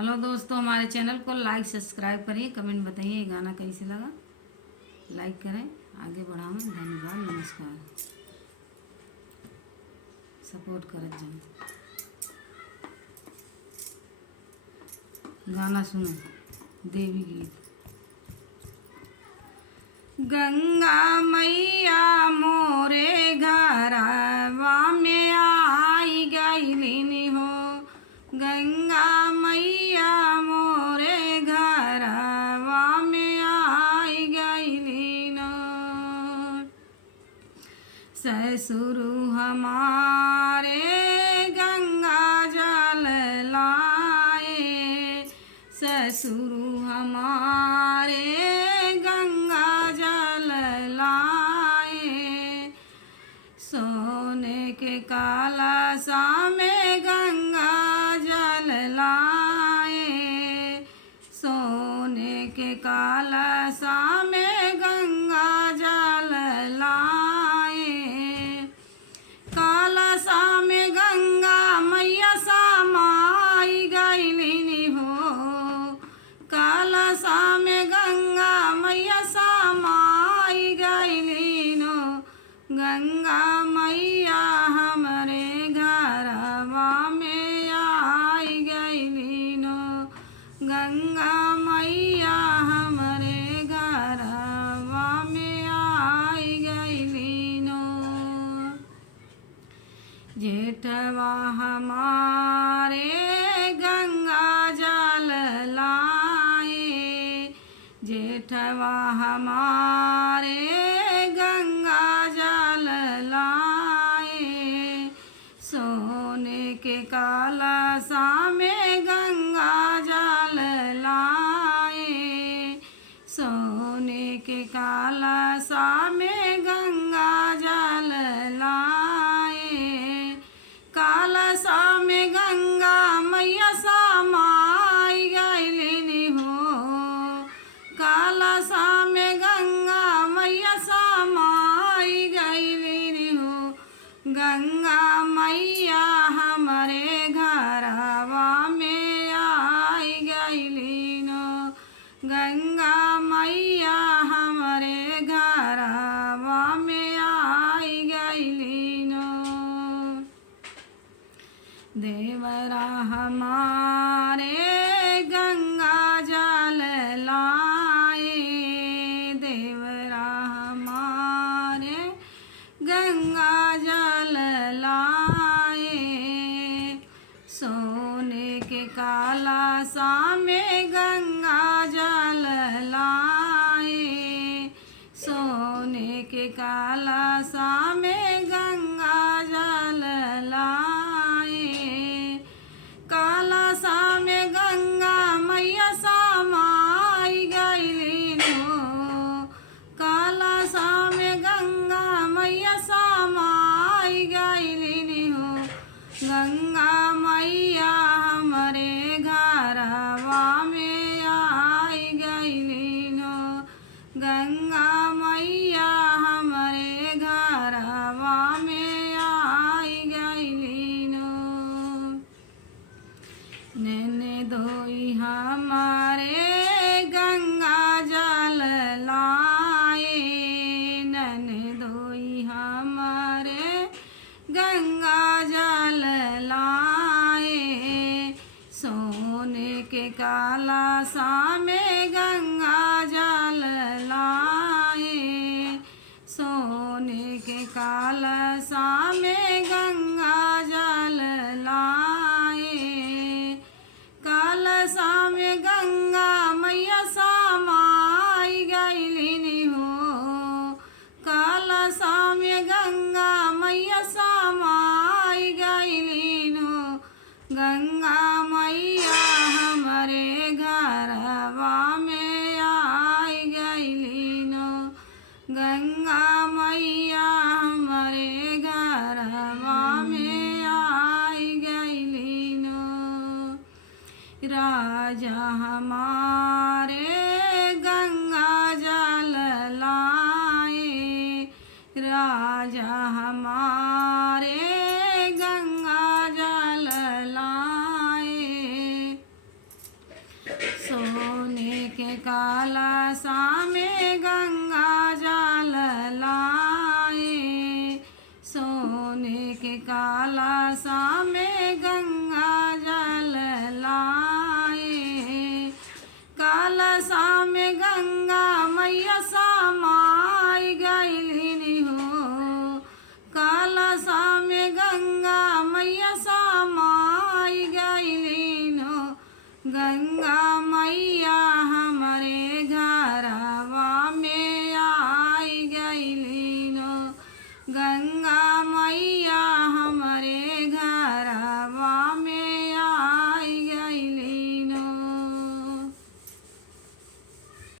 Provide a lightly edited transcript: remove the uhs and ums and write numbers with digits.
Hello दोस्तों, हमारे channel को लाइक सब्सक्राइब करिए, कमेंट बताइए ये गाना कैसे लगा। लाइक करें, आगे बढ़ाएं। धन्यवाद, नमस्कार। सपोर्ट करत जाएं। गाना सुनो, देवी गीत। गंगा मैया मोरे घरवा में आई गईलिनी हो। गंगा मैया मोरे घरवा में आई गईलिन। ससुर हमारे गंगा जल लाए। ससुर हमारे गंगा जल लाए। सोने के कलशा में गंगा जल लाए। सोने के कलशा में गंगा जल लाए। कलशा में गंगा मैया समाई गईलिनी हो। कलशा में गंगा मैया समाई गईलिनो। गंगा मैया हमरे घरवा में आई गईलिनो। गंगा मैया हमरे घरवा में आई गईलिनो। जेठवा हमारे गंगा जल लाए। जेठवा हमारे गंगा जल लाए। सोने के कलशा में गंगा जल लाए। सोने के कलशा में गंगा जल लाए। कलशा में गंगा मैया समाई गईलिनी हो। कलशा में गंगा मैया समाई गईलिनी हो। गंगा मैया हमारे घरवा में आई गईलिनो। गंगा मैया हमारे घरवा में आई गईलिनो। देवरा हमारे गंगा जल लाए। देवरा हमारे गंगा जल लाए। सोने के कलशा में गंगा जल लाए। सोने के कलशा में गंगा जल लाए। कलशा में गंगा मैया समाई गईलिन हो। कलशा में गंगा मैया समाई गईलिन हो। गंगा मैया हमरे घरवा में आई गईलिन हो। गंगा मैया हमरे घरवा में आई गईलिन हो। नैने धोई हमारे गंगा जल लाए। नैने धोई हमारे गंगा जल लाए। सोने के कलशा में गंगा जल लाए। सोने के कलशा में गंगा जल लाए। कलशा में गंगा मैया समाई गईलिनी हो। कलशा में गंगा मैया समाई गईलिनो। गंगा मैया हमारे घरवा में आई गईलिनो। गंगा मैया हमारे घरवा में आई गईलिनो। राजा हमारे गंगा जल लाए। राजा हमारे गंगा जल लाए। काला सामे गंगा जल लाए, सोने के काला सामे गंगा जल लाए। काला सामे गंगा मैया समाई गईली,